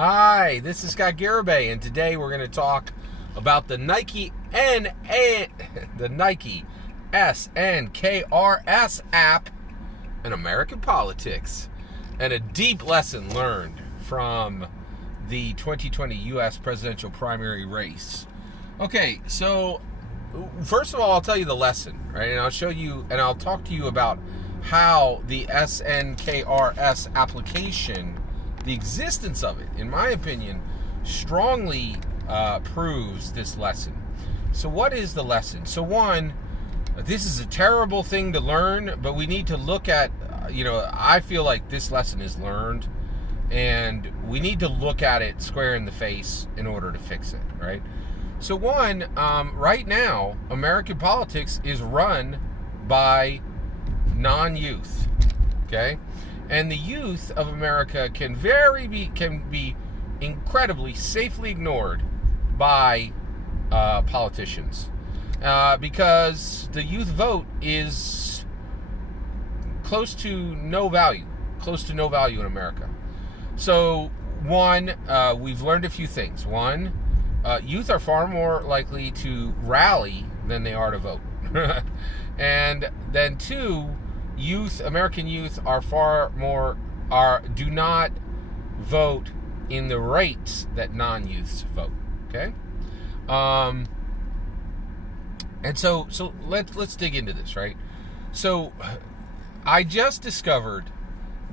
Hi, this is Garibay, and today we're going to talk about the Nike SNKRS app in American politics, and a deep lesson learned from the 2020 U.S. presidential primary race. Okay, so first of all, I'll tell you the lesson, right? And I'll show you, and I'll talk to you about how the SNKRS application, the existence of it, in my opinion, strongly proves this lesson. So what is the lesson? So one, this is a terrible thing to learn, but we need to look at, I feel like this lesson is learned, and we need to look at it square in the face in order to fix it, right? So one, right now, American politics is run by non-youth, okay? And the youth of America can be incredibly safely ignored by politicians because the youth vote is close to no value in America. So one, we've learned a few things. One, youth are far more likely to rally than they are to vote. And then two, American youth do not vote in the rates that non-youths vote. Okay, and so let's dig into this, right? So I just discovered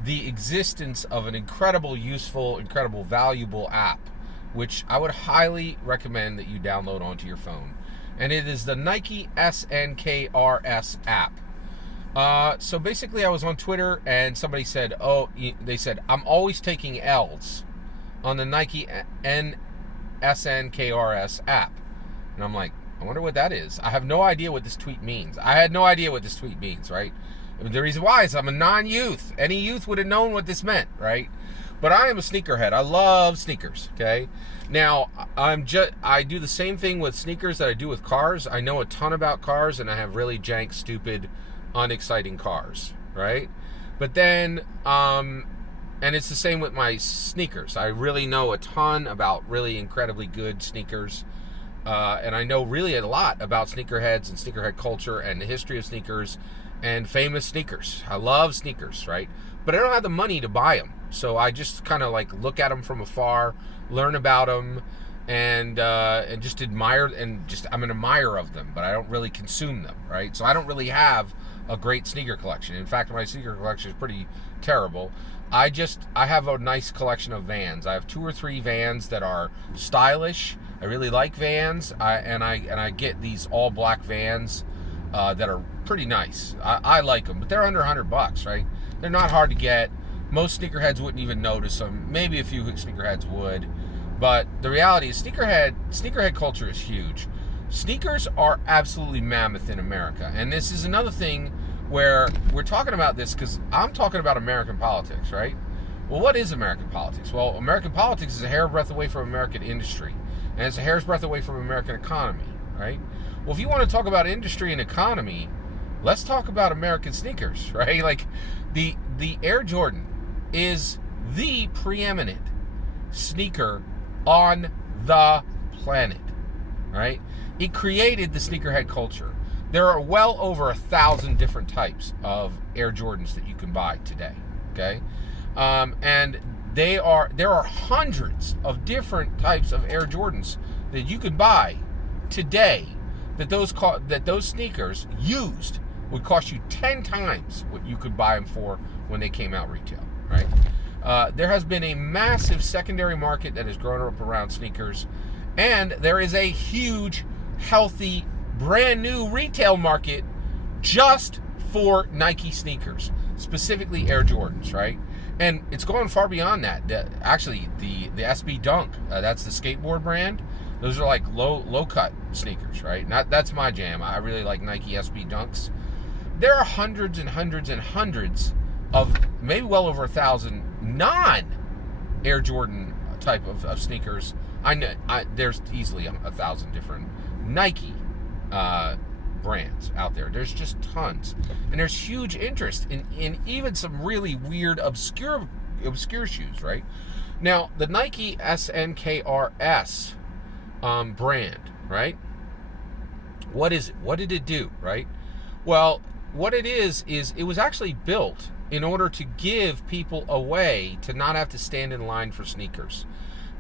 the existence of an incredible, useful, incredible, valuable app, which I would highly recommend that you download onto your phone, and it is the Nike SNKRS app. So basically I was on Twitter and somebody said, I'm always taking L's on the Nike SNKRS app. And I'm like, I wonder what that is. I have no idea what this tweet means. I had no idea what this tweet means, right? The reason why is I'm a non-youth. Any youth would have known what this meant, right? But I am a sneakerhead. I love sneakers, okay? Now, I do the same thing with sneakers that I do with cars. I know a ton about cars, and I have really jank, stupid, unexciting cars, right? But then, and it's the same with my sneakers. I really know a ton about really incredibly good sneakers, and I know really a lot about sneakerheads and sneakerhead culture and the history of sneakers and famous sneakers. I love sneakers, right? But I don't have the money to buy them, so I just kind of like look at them from afar, learn about them, and just admire, and just I'm an admirer of them, but I don't really consume them, right? So I don't really have a great sneaker collection. In fact, my sneaker collection is pretty terrible. I have a nice collection of Vans. I have 2 or 3 Vans that are stylish. I really like Vans, and I get these all black Vans that are pretty nice. I like them, but they're under $100, right? They're not hard to get. Most sneakerheads wouldn't even notice them. Maybe a few sneakerheads would, but the reality is sneakerhead culture is huge. Sneakers are absolutely mammoth in America, and this is another thing where we're talking about this because I'm talking about American politics, right? Well, what is American politics? Well, American politics is a hair's breadth away from American industry, and it's a hair's breadth away from American economy, right? Well, if you want to talk about industry and economy, let's talk about American sneakers, right? Like the Air Jordan is the preeminent sneaker on the planet, right? It created the sneakerhead culture. There are well over 1,000 different types of Air Jordans that you can buy today, okay? And there are hundreds of different types of Air Jordans that you can buy today that those sneakers used would cost you 10 times what you could buy them for when they came out retail, right? There has been a massive secondary market that has grown up around sneakers, and there is a huge, healthy, brand new retail market just for Nike sneakers, specifically Air Jordans, right? And it's going far beyond that. Actually, the SB Dunk, that's the skateboard brand. Those are like low cut sneakers, right? That's my jam. I really like Nike SB Dunks. There are hundreds and hundreds and hundreds of, maybe well over 1,000 non-Air Jordan type of sneakers. There's easily 1,000 different Nike brands out there. There's just tons, and there's huge interest in even some really weird, obscure shoes, right? Now, the Nike SNKRS brand, right? What is it? What did it do, right? Well, what it is it was actually built in order to give people a way to not have to stand in line for sneakers.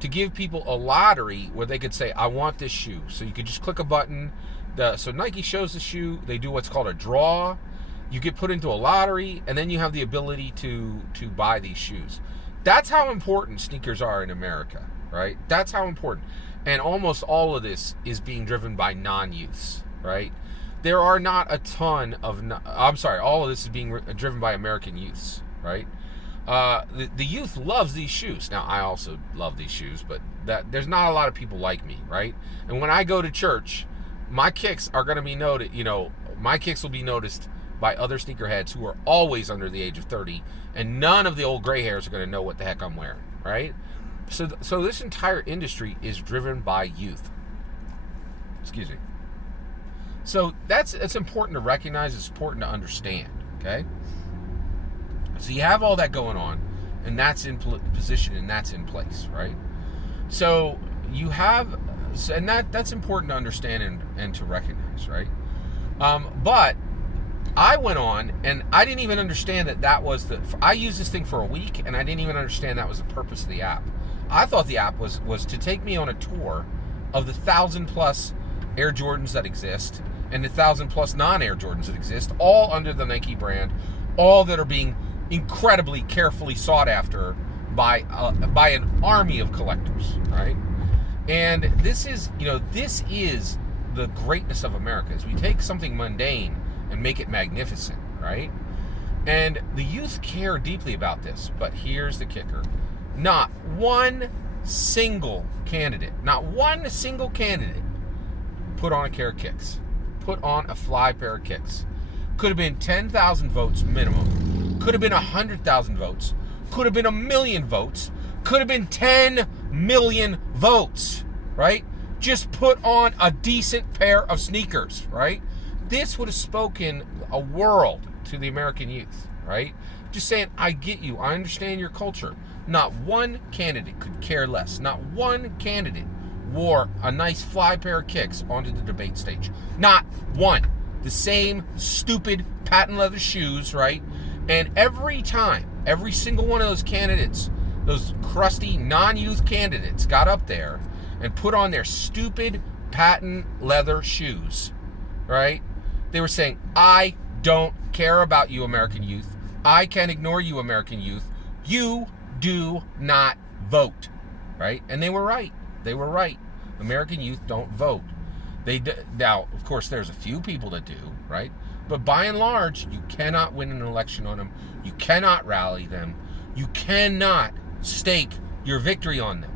To give people a lottery where they could say, I want this shoe. So you could just click a button. So Nike shows the shoe. They do what's called a draw. You get put into a lottery, and then you have the ability to buy these shoes. That's how important sneakers are in America, right? That's how important. And almost all of this is being driven by non-youths, right? There are not a ton of, all of this is being driven by American youths, right? The youth loves these shoes. Now, I also love these shoes, but there's not a lot of people like me, right? And when I go to church, my kicks are going to be noted, my kicks will be noticed by other sneakerheads who are always under the age of 30, and none of the old gray hairs are going to know what the heck I'm wearing, right? So this entire industry is driven by youth. Excuse me. So it's important to recognize, it's important to understand, okay? So you have all that going on, and that's in position, and that's in place, right? So you have, and that's important to understand and to recognize, right? But I went on, and I didn't even understand that was I used this thing for a week, and I didn't even understand that was the purpose of the app. I thought the app was to take me on a tour of the 1,000+ Air Jordans that exist, and the 1,000+ non-Air Jordans that exist, all under the Nike brand, all that are being incredibly carefully sought after by an army of collectors, right? And this is the greatness of America, is we take something mundane and make it magnificent, right? And the youth care deeply about this, but here's the kicker. Not one single candidate put on a pair of kicks, put on a fly pair of kicks. Could have been 10,000 votes minimum, could have been 100,000 votes, could have been 1 million votes, could have been 10 million votes, right? Just put on a decent pair of sneakers, right? This would have spoken a world to the American youth, right? Just saying, I get you, I understand your culture. Not one candidate could care less. Not one candidate wore a nice fly pair of kicks onto the debate stage. Not one. The same stupid patent leather shoes, right? And every time, every single one of those candidates, those crusty non-youth candidates, got up there and put on their stupid patent leather shoes, right? They were saying, I don't care about you, American youth. I can't ignore you, American youth. You do not vote, right? And they were right. They were right. American youth don't vote. Now, of course, there's a few people that do, right? But by and large, you cannot win an election on them. You cannot rally them. You cannot stake your victory on them.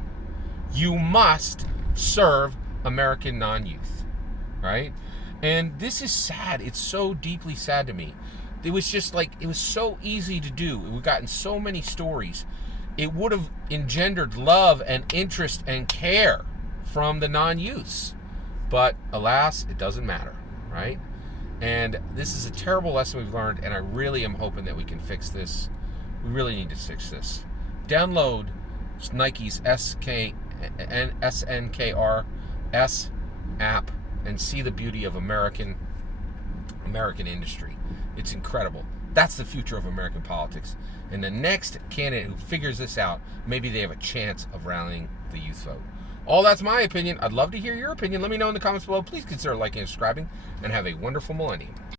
You must serve American non-youth, right? And this is sad. It's so deeply sad to me. It was just like, it was so easy to do. We've gotten so many stories. It would have engendered love and interest and care from the non-youths. But alas, it doesn't matter, right? And this is a terrible lesson we've learned, and I really am hoping that we can fix this. We really need to fix this. Download Nike's SNKRS app and see the beauty of American industry. It's incredible. That's the future of American politics. And the next candidate who figures this out, maybe they have a chance of rallying the youth vote. All that's my opinion. I'd love to hear your opinion. Let me know in the comments below. Please consider liking and subscribing, and have a wonderful millennium.